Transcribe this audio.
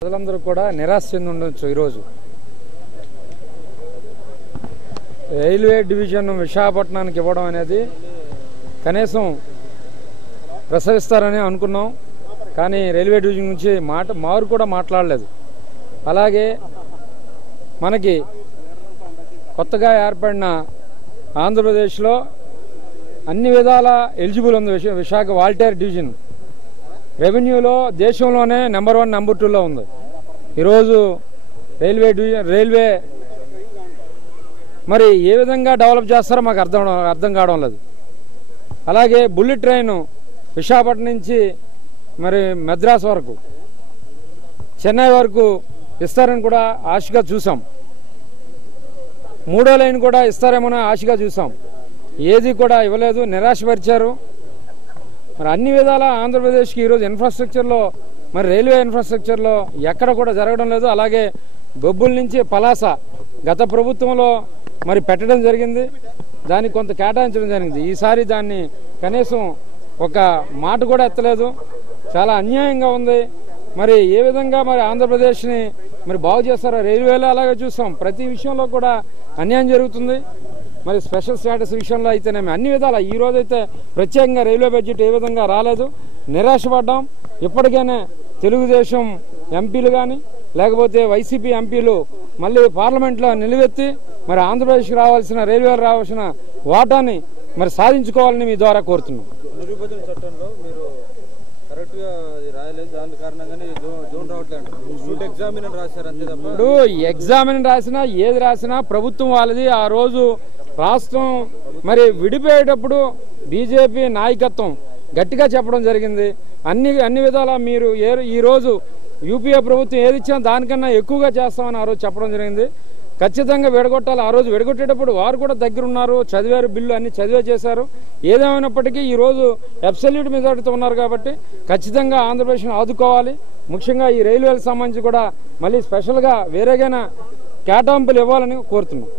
ప్రజలందరూ కూడా నిరాశ చెంది ఉండొచ్చు. ఈరోజు రైల్వే డివిజన్ విశాఖపట్నానికి ఇవ్వడం అనేది కనీసం ప్రసవిస్తారని అనుకున్నాం, కానీ రైల్వే డివిజన్ గురించి మారు కూడా మాట్లాడలేదు. అలాగే మనకి కొత్తగా ఏర్పడిన ఆంధ్రప్రదేశ్లో అన్ని విధాల ఎలిజిబుల్ ఉంది విశాఖ వాల్టేర్ డివిజన్. రెవెన్యూలో దేశంలోనే నెంబర్ 1 నెంబర్ 2లో ఉంది. ఈరోజు రైల్వే మరి ఏ విధంగా డెవలప్ చేస్తారో మాకు అర్థం కావడం లేదు. అలాగే బుల్లెట్ ట్రైన్ విశాఖపట్నం నుంచి మరి మద్రాసు వరకు, చెన్నై వరకు ఇస్తారని కూడా ఆశగా చూసాం. 3వ లైన్ కూడా ఇస్తారేమో ఆశగా చూసాం. ఏది కూడా ఇవ్వలేదు, నిరాశపరిచారు. మరి అన్ని విధాల ఆంధ్రప్రదేశ్కి ఈరోజు ఇన్ఫ్రాస్ట్రక్చర్లో మరి రైల్వే ఇన్ఫ్రాస్ట్రక్చర్లో ఎక్కడ కూడా జరగడం లేదు. అలాగే బొబ్బుల నుంచి పలాస గత ప్రభుత్వంలో మరి పెట్టడం జరిగింది, దానికి కొంత కేటాయించడం జరిగింది. ఈసారి దాన్ని కనీసం ఒక మాట కూడా ఎత్తలేదు. చాలా అన్యాయంగా ఉంది. మరి ఏ విధంగా మరి ఆంధ్రప్రదేశ్ని మరి బాగు చేస్తారో రైల్వేలో అలాగే చూస్తాం. ప్రతి విషయంలో కూడా అన్యాయం జరుగుతుంది. మరి స్పెషల్ స్టేటస్ విషయంలో అయితేనేమి అన్ని విధాలా ఈరోజైతే ప్రత్యేకంగా రైల్వే బడ్జెట్ ఏ విధంగా రాలేదు, నిరాశపడ్డాం. ఇప్పటికైనా తెలుగుదేశం ఎంపీలు కానీ లేకపోతే వైసీపీ ఎంపీలు మళ్ళీ పార్లమెంట్లో నిలబెత్తి మరి ఆంధ్రప్రదేశ్కి రావాల్సిన రైల్వేలు రావాల్సిన వాటాని మరి సాధించుకోవాలని మీ ద్వారా కోరుతున్నాం. నిరుపేదల చట్టంలో మీరు కరెక్ట్గా రాయలేదు, దాని కారణంగానే జోన్ రావట్లేదు. ఎగ్జామిన్ రాశారు అంతే తప్ప. ఇప్పుడు ఎగ్జామిన్ రాసినా ఏది రాసినా ప్రభుత్వం వాళ్ళది. ఆ రోజు రాష్ట్రం మరి విడిపోయేటప్పుడు బీజేపీ నాయకత్వం గట్టిగా చెప్పడం జరిగింది. అన్ని విధాలా మీరు ఈరోజు యూపీఏ ప్రభుత్వం ఏది ఇచ్చినా దానికన్నా ఎక్కువగా చేస్తామని ఆ రోజు చెప్పడం జరిగింది. ఖచ్చితంగా విడగొట్టాలి. ఆ రోజు విడగొట్టేటప్పుడు వారు కూడా దగ్గరున్నారు, చదివారు, బిల్లు అన్ని చదివే చేశారు. ఏదేమైనప్పటికీ ఈరోజు అబ్సల్యూట్ మెజారిటీతో ఉన్నారు కాబట్టి ఖచ్చితంగా ఆంధ్రప్రదేశ్ని ఆదుకోవాలి. ముఖ్యంగా ఈ రైల్వేలకు సంబంధించి కూడా మళ్ళీ స్పెషల్గా వేరేగా కేటాయింపులు ఇవ్వాలని కోరుతున్నాం.